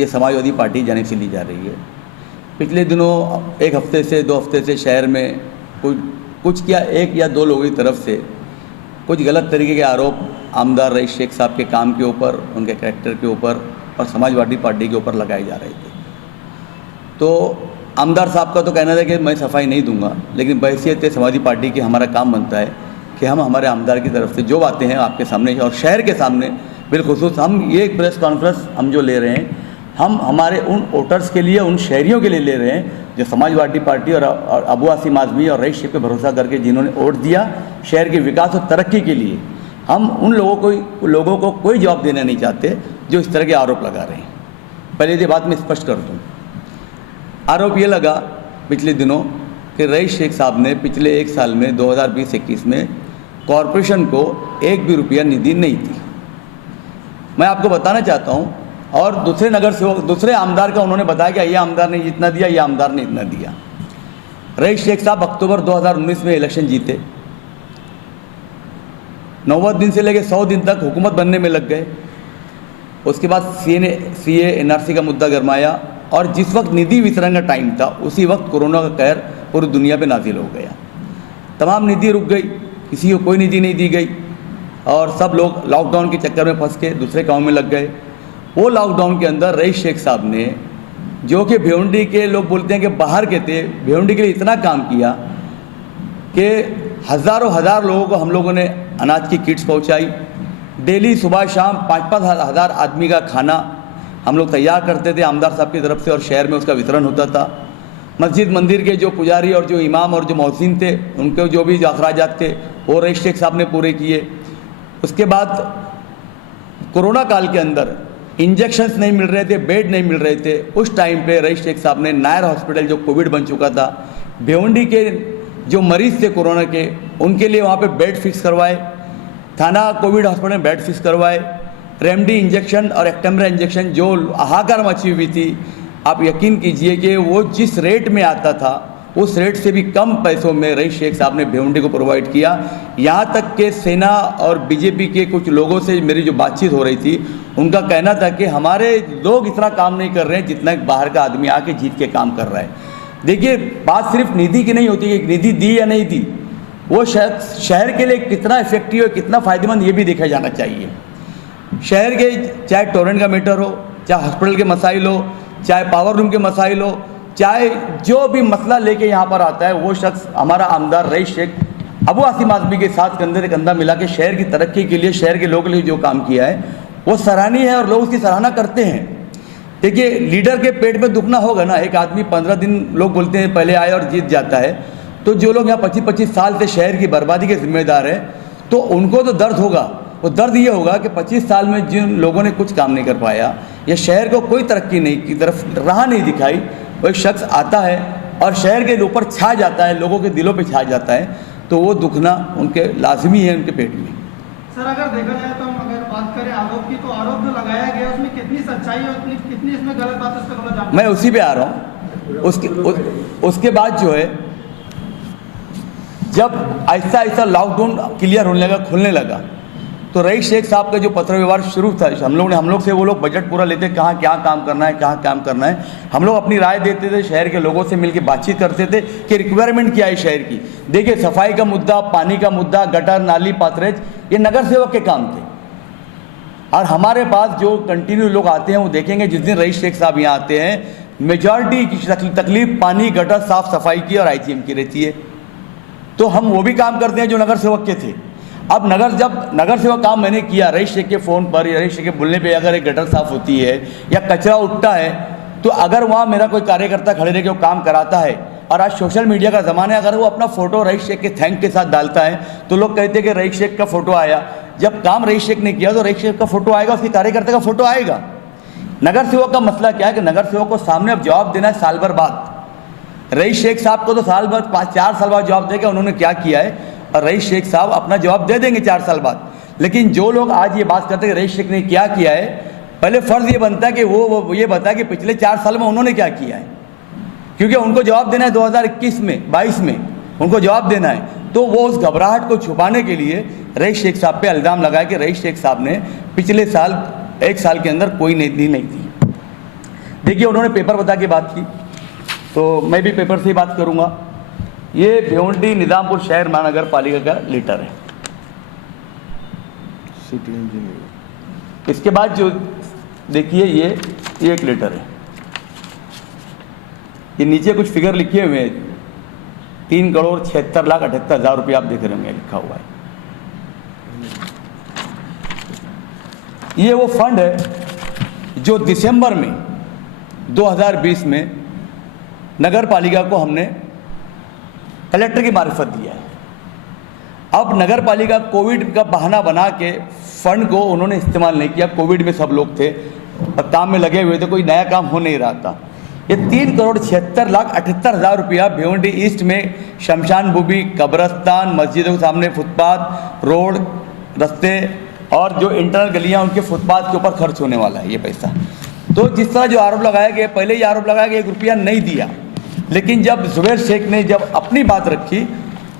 ये समाजवादी पार्टी जानिब से ली जा रही है। पिछले दिनों 1 हफ्ते से 2 हफ्ते से शहर में कुछ क्या 1 या 2 लोगों की तरफ से कुछ गलत तरीके के आरोप आमदार रईस शेख साहब के काम के ऊपर, उनके कैरेक्टर के ऊपर और समाजवादी पार्टी के ऊपर लगाए जा रहे थे। तो आमदार साहब का तो कहना था कि मैं सफाई नहीं दूंगा, लेकिन बहैसियत समाजवादी पार्टी की हमारा काम बनता है कि हम हमारे आमदार की तरफ से जो बातें हैं आपके सामने और शहर के सामने बिलखुसूस हम ये प्रेस कॉन्फ्रेंस हम जो ले रहे हैं, हम हमारे उन वोटर्स के लिए, उन शहरियों के लिए ले रहे हैं जो समाजवादी पार्टी और अबू आसिम आज़मी और रईस शेख पे भरोसा करके जिन्होंने वोट दिया शहर के विकास और तरक्की के लिए। हम उन लोगों को कोई जवाब देना नहीं चाहते जो इस तरह के आरोप लगा रहे हैं। पहले ये बात मैं स्पष्ट कर दूँ। आरोप ये लगा पिछले दिनों कि रईस शेख साहब ने पिछले 1 साल में 2020-21 में कॉरपोरेशन को 1 भी रुपया निधि नहीं दी। मैं आपको बताना चाहता हूँ, और दूसरे नगर सेवक, दूसरे आमदार का उन्होंने बताया कि ये आमदार ने इतना दिया, ये आमदार ने इतना दिया। रईस शेख साहब अक्टूबर 2019 में इलेक्शन जीते, 90 दिन से लेकर 100 दिन तक हुकूमत बनने में लग गए। उसके बाद CA NRC का मुद्दा गरमाया और जिस वक्त निधि वितरण का टाइम था उसी वक्त कोरोना का कहर पूरी दुनिया पे नाजिल हो गया। तमाम निधि रुक गई, किसी को कोई निधि नहीं दी गई और सब लोग लॉकडाउन के चक्कर में फंस के दूसरे काम में लग गए। वो लॉकडाउन के अंदर रईस शेख साहब ने, जो कि भिवंडी के लोग बोलते हैं कि बाहर के थे, भिवंडी के लिए इतना काम किया कि हज़ार लोगों को हम लोगों ने अनाज की किट्स पहुंचाई। डेली सुबह शाम 5-5 हज़ार आदमी का खाना हम लोग तैयार करते थे आमदार साहब की तरफ से और शहर में उसका वितरण होता था। मस्जिद मंदिर के जो पुजारी और जो इमाम और जो मौसिन थे, उनके जो भी अखराजात थे वो रईस शेख साहब ने पूरे किए। उसके बाद कोरोना काल के अंदर इंजेक्शंस नहीं मिल रहे थे, बेड नहीं मिल रहे थे। उस टाइम पे रईस शेख साहब ने नायर हॉस्पिटल, जो कोविड बन चुका था, भिवंडी के जो मरीज़ थे कोरोना के, उनके लिए वहाँ पे बेड फिक्स करवाए। थाना कोविड हॉस्पिटल में बेड फिक्स करवाए। रेमडी इंजेक्शन और एक्टेम्बरा इंजेक्शन जो हाहाकार मची हुई थी, आप यकीन कीजिए कि वो जिस रेट में आता था उस रेट से भी कम पैसों में रईस शेख साहब ने भिवंडी को प्रोवाइड किया। यहाँ तक कि सेना और बीजेपी के कुछ लोगों से मेरी जो बातचीत हो रही थी, उनका कहना था कि हमारे लोग इतना काम नहीं कर रहे हैं जितना एक बाहर का आदमी आके जीत के काम कर रहा है। देखिए, बात सिर्फ निधि की नहीं होती कि निधि दी या नहीं दी, वो शहर के लिए कितना इफेक्टिव है, कितना फ़ायदेमंद, ये भी देखा जाना चाहिए। शहर के चाहे टोरेंट का मैटर हो, चाहे हॉस्पिटल के मसाइल हो, चाहे पावर रूम के मसाइल हो, चाहे जो भी मसला लेके यहाँ पर आता है, वो शख्स हमारा आमदार रईस शेख अबू आसिम आज़मी के साथ कंधे से कंधा मिला के शहर की तरक्की के लिए, शहर के लोगों के लिए जो काम किया है वो सराहनीय है और लोग उसकी सराहना करते हैं। देखिए, लीडर के पेट में दुखना होगा ना। एक आदमी 15 दिन लोग बोलते हैं पहले आए और जीत जाता है, तो जो लोग यहाँ 25-25 साल से शहर की बर्बादी के जिम्मेदार हैं, तो उनको तो दर्द होगा। वो दर्द ये होगा कि 25 साल में जिन लोगों ने कुछ काम नहीं कर पाया या शहर को कोई तरक्की नहीं की तरफ राह नहीं दिखाई, वो एक शख्स आता है और शहर के ऊपर छा जाता है, लोगों के दिलों पे छा जाता है, तो वो दुखना उनके लाजमी है, उनके पेट में। सर, अगर देखा जाए तो हम अगर बात करें आरोप की, तो आरोप जो लगाया गया उसमें कितनी सच्चाई और कितनी इसमें गलत बात है, उस पर थोड़ा जानना। मैं उसी पे आ रहा हूँ। उसके बाद जो है, जब ऐसा ऐसा लॉकडाउन क्लियर होने लगा, खुलने लगा, तो रईस शेख साहब का जो पत्र व्यवहार शुरू था, हम लोग से वो लोग बजट पूरा लेते, कहाँ क्या काम करना है, कहाँ काम करना है, हम लोग अपनी राय देते थे, शहर के लोगों से मिलकर बातचीत करते थे कि रिक्वायरमेंट क्या है शहर की। देखिए, सफाई का मुद्दा, पानी का मुद्दा, गटर नाली पाथरेज, ये नगर सेवक के काम थे। और हमारे पास जो कंटिन्यू लोग आते हैं वो देखेंगे, जिस दिन रईस शेख साहब यहाँ आते हैं, मेजॉरिटी की तकलीफ पानी, गटर, साफ सफाई की और IGM की रहती है। तो हम वो भी काम करते हैं जो नगर सेवक के थे। अब जब नगर सेवक काम मैंने किया, रईस शेख के फ़ोन पर या रईस शेख के बोलने पे अगर एक गटर साफ़ होती है या कचरा उठता है, तो अगर वहाँ मेरा कोई कार्यकर्ता खड़े रह के वो काम कराता है, और आज सोशल मीडिया का ज़माना है, अगर वो अपना फ़ोटो रईस शेख के थैंक के साथ डालता है, तो लोग कहते हैं कि रईस शेख का फ़ोटो आया। जब काम रईस शेख ने किया तो रईस शेख का फ़ोटो आएगा, उसके कार्यकर्ता का फ़ोटो आएगा। नगर सेवक का मसला क्या है कि नगर सेवक को सामने अब जवाब देना है साल भर बाद। रईस शेख साहब को तो साल भर 4 साल बाद जवाब देगा उन्होंने क्या किया है, और रईस शेख साहब अपना जवाब दे देंगे 4 साल बाद। लेकिन जो लोग आज ये बात करते हैं रईस शेख ने क्या किया है, पहले फ़र्ज़ ये बनता है कि वो ये बताए कि पिछले 4 साल में उन्होंने क्या किया है, क्योंकि उनको जवाब देना है 2021 में, 22 में उनको जवाब देना है। तो वो उस घबराहट को छुपाने के लिए रईस शेख साहब पे इल्ज़ाम लगाया कि रईस शेख साहब ने पिछले साल 1 साल के अंदर कोई निधि नहीं दी। देखिए उन्होंने पेपर बता के बात की, तो मैं भी पेपर से ही बात करूंगा। ये भिवंडी निजामपुर शहर महानगर पालिका का लेटर है। City engineer. इसके बाद जो देखिए ये एक लेटर है, ये नीचे कुछ फिगर लिखे हुए हैं, 3,76,78,000 रुपये आप देख रहे होंगे लिखा हुआ है। ये वो फंड है जो दिसंबर में 2020 में नगर पालिका को हमने कलेक्टर की मार्फत दिया है। अब नगर पालिका कोविड का बहाना बना के फंड को उन्होंने इस्तेमाल नहीं किया। कोविड में सब लोग थे और काम में लगे हुए थे, कोई नया काम हो नहीं रहा था। ये 3,76,78,000 रुपया भिवंडी ईस्ट में शमशान भूमि, कब्रस्तान, मस्जिदों के सामने फुटपाथ, रोड, रास्ते और जो इंटरनल गलियां उनके फुटपाथ के ऊपर खर्च होने वाला है ये पैसा। तो जिस तरह जो आरोप लगाया गया, पहले ये आरोप लगाया गया 1 रुपया नहीं दिया, लेकिन जब जुबैर शेख ने जब अपनी बात रखी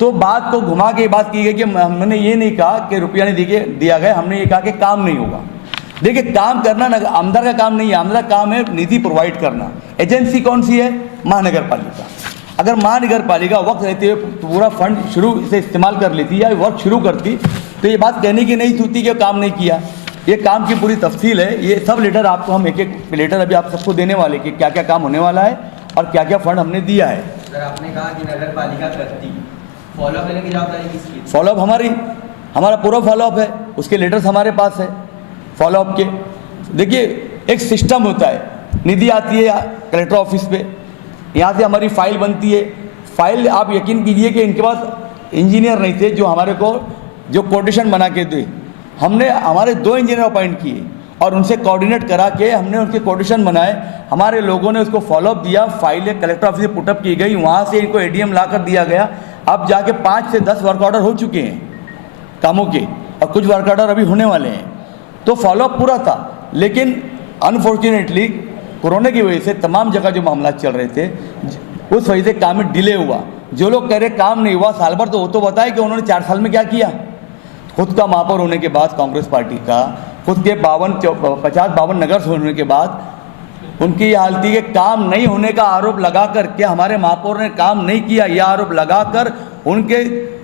तो बात को घुमा के बात की गई कि हमने ये नहीं कहा कि रुपया नहीं दिया गया, हमने ये कहा कि काम नहीं होगा। देखिए काम करना आमदार का काम नहीं है, आमदार का काम है निधि प्रोवाइड करना। एजेंसी कौन सी है? महानगर पालिका। अगर महानगर पालिका वक्त रहते हुए पूरा फंड शुरू से इस्तेमाल कर लेती या वर्क शुरू करती तो ये बात कहने की नहीं होती कि काम नहीं किया। ये काम की पूरी तफसील है, ये सब लेटर आपको हम एक एक लेटर अभी आप सबको देने वाले कि क्या क्या काम होने वाला है और क्या क्या फंड हमने दिया है। सर आपने कहा कि नगर पालिका करती, फॉलोअप लेने की जवाबदारी किसकी? फॉलोअप हमारा पूरा फॉलोअप है, उसके लेटर्स हमारे पास है फॉलोअप के। देखिए एक सिस्टम होता है, निधि आती है कलेक्टर ऑफिस पे, यहाँ से हमारी फाइल बनती है। फाइल आप यकीन कीजिए कि इनके पास इंजीनियर नहीं थे जो हमारे को जो कोटेशन बना के दे। हमने हमारे 2 इंजीनियर अपॉइंट किए और उनसे कोऑर्डिनेट करा के हमने उनके कोटेशन बनाए। हमारे लोगों ने उसको फॉलोअप दिया, फाइलें कलेक्टर ऑफिस से पुटअप की गई, वहाँ से इनको एडीएम ला कर दिया गया। अब जाके 5 से 10 वर्क ऑर्डर हो चुके हैं कामों के और कुछ वर्क ऑर्डर अभी होने वाले हैं। तो फॉलोअप पूरा था, लेकिन अनफॉर्चुनेटली कोरोना की वजह से तमाम जगह जो मामला चल रहे थे उस वजह से काम में डिले हुआ। जो लोग कह रहे काम नहीं हुआ साल भर, तो वो तो बताए कि उन्होंने 4 साल में क्या किया। खुद का महापौर होने के बाद कांग्रेस पार्टी का, खुद के 50-52 नगर से होने के बाद उनकी ये हालत थी कि काम नहीं होने का आरोप लगा कर के हमारे महापौर ने काम नहीं किया, यह आरोप लगाकर उनके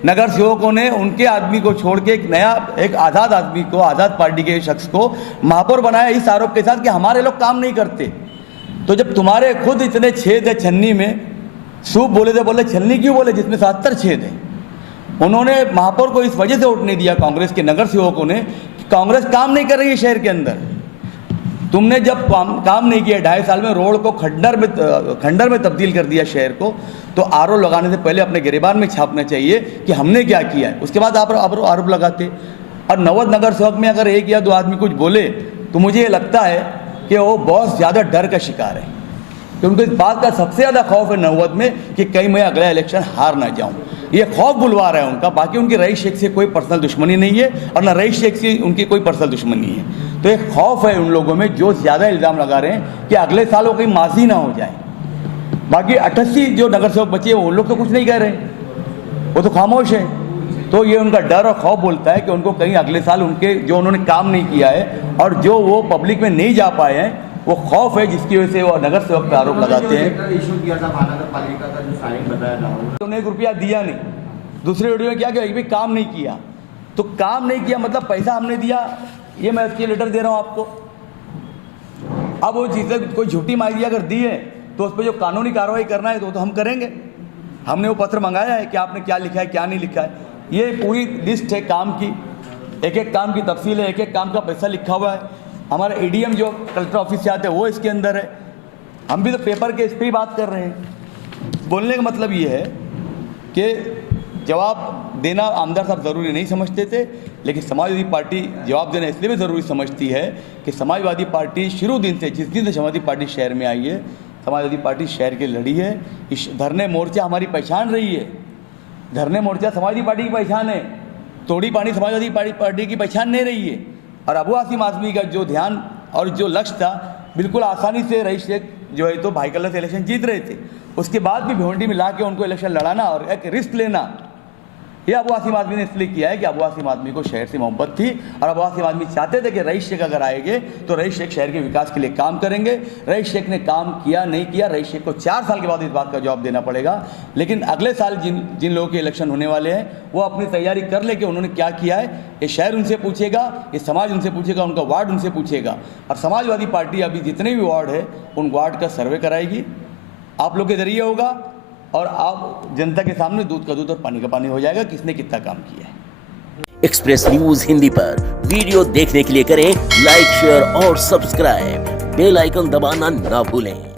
नगर सेवकों ने उनके आदमी को छोड़ के एक आज़ाद आदमी को, आज़ाद पार्टी के शख्स को महापौर बनाया इस आरोप के साथ कि हमारे लोग काम नहीं करते। तो जब तुम्हारे खुद इतने छेद है छन्नी में, सूप बोले थे, बोले छन्नी क्यों बोले जिसमें 70 छेद हैं। उन्होंने महापौर को इस वजह से वोट नहीं दिया कांग्रेस के नगर सेवकों ने कि कांग्रेस काम नहीं कर रही है शहर के अंदर। तुमने जब काम नहीं किया 2.5 साल में, रोड को खंडर में तब्दील कर दिया शहर को, तो आरोप लगाने से पहले अपने गिरेबान में छापना चाहिए कि हमने क्या किया है, उसके बाद आप आरोप लगाते। और 90 नगर सेवक में अगर 1 या 2 आदमी कुछ बोले तो मुझे ये लगता है कि वो बहुत ज़्यादा डर का शिकार है, कि उनको इस बात का सबसे ज़्यादा खौफ है 90 में कि कहीं मैं अगला इलेक्शन हार ना जाऊं। ये खौफ बुलवा रहा है उनका। बाकी उनकी रईस शेख से कोई पर्सनल दुश्मनी नहीं है और ना रईस शेख से उनकी कोई पर्सनल दुश्मनी है। तो एक खौफ है उन लोगों में जो ज़्यादा इल्ज़ाम लगा रहे हैं कि अगले साल वो कहीं माजी ना हो जाए। बाकी 88 जो नगर सेवक बचे उन लोग तो कुछ नहीं कह रहे, वो तो खामोश है। तो ये उनका डर और खौफ बोलता है कि उनको कहीं अगले साल उनके जो उन्होंने काम नहीं किया है और जो वो पब्लिक में नहीं जा पाए हैं, वो खौफ है जिसकी वजह से वो नगर सेवक पर आरोप लगाते हैं। इशू किया था महानगर पालिका का जो साइन बताया था, उन्होंने 1 रुपया दिया नहीं। दूसरे वीडियो में क्या किया कि काम नहीं किया, तो काम नहीं किया मतलब पैसा हमने दिया, ये मैं इसके लेटर दे रहा हूँ आपको। अब वो चीज़ें कोई झूठी माहिती अगर दी है तो उस पर जो कानूनी कार्रवाई करना है तो हम करेंगे। हमने वो पत्र मंगाया है कि आपने क्या लिखा है क्या नहीं लिखा है। ये पूरी लिस्ट है काम की, एक एक काम की तफसील है, एक एक काम का पैसा लिखा हुआ है। हमारा एडीएम जो कलेक्टर ऑफिस से आते हैं वो इसके अंदर है। हम भी तो पेपर के इस पर ही बात कर रहे हैं। बोलने का मतलब ये है कि जवाब देना आमदार साहब ज़रूरी नहीं समझते थे, लेकिन समाजवादी पार्टी जवाब देना इसलिए भी ज़रूरी समझती है कि समाजवादी पार्टी शुरू दिन से, जिस दिन से समाजवादी पार्टी शहर में आई है, समाजवादी पार्टी शहर की लड़ी है। इस धरने मोर्चा हमारी पहचान रही है। धरने मोर्चा समाजवादी पार्टी की पहचान है, तोड़ी पानी समाजवादी पार्टी की पहचान नहीं रही है। और अबू आसिम आज़मी का जो ध्यान और जो लक्ष्य था, बिल्कुल आसानी से रईस शेख जो है तो भाई कल्ला से इलेक्शन जीत रहे थे, उसके बाद भी भिवंडी में ला के उनको इलेक्शन लड़ाना और एक रिस्क लेना, ये अबू आसिम आदमी ने इसलिए किया है कि अबू आसिम आदमी को शहर से मोहब्बत थी और अबू आसिम आदमी चाहते थे कि रईस शेख अगर आएंगे तो रईस शेख शहर के विकास के लिए काम करेंगे। रईस शेख ने काम किया नहीं किया, रईस शेख को 4 साल के बाद इस बात का जवाब देना पड़ेगा। लेकिन अगले साल जिन लोगों के इलेक्शन होने वाले हैं वो अपनी तैयारी कर ले कि उन्होंने क्या किया है। ये शहर उनसे पूछेगा, ये समाज उनसे पूछेगा, उनका वार्ड उनसे पूछेगा। और समाजवादी पार्टी अभी जितने भी वार्ड है उन वार्ड का सर्वे कराएगी, आप लोग के जरिए होगा और आप जनता के सामने दूध का दूध और पानी का पानी हो जाएगा किसने कितना काम किया है। एक्सप्रेस न्यूज हिंदी पर वीडियो देखने के लिए करें लाइक, शेयर और सब्सक्राइब। बेल आइकन दबाना ना भूलें।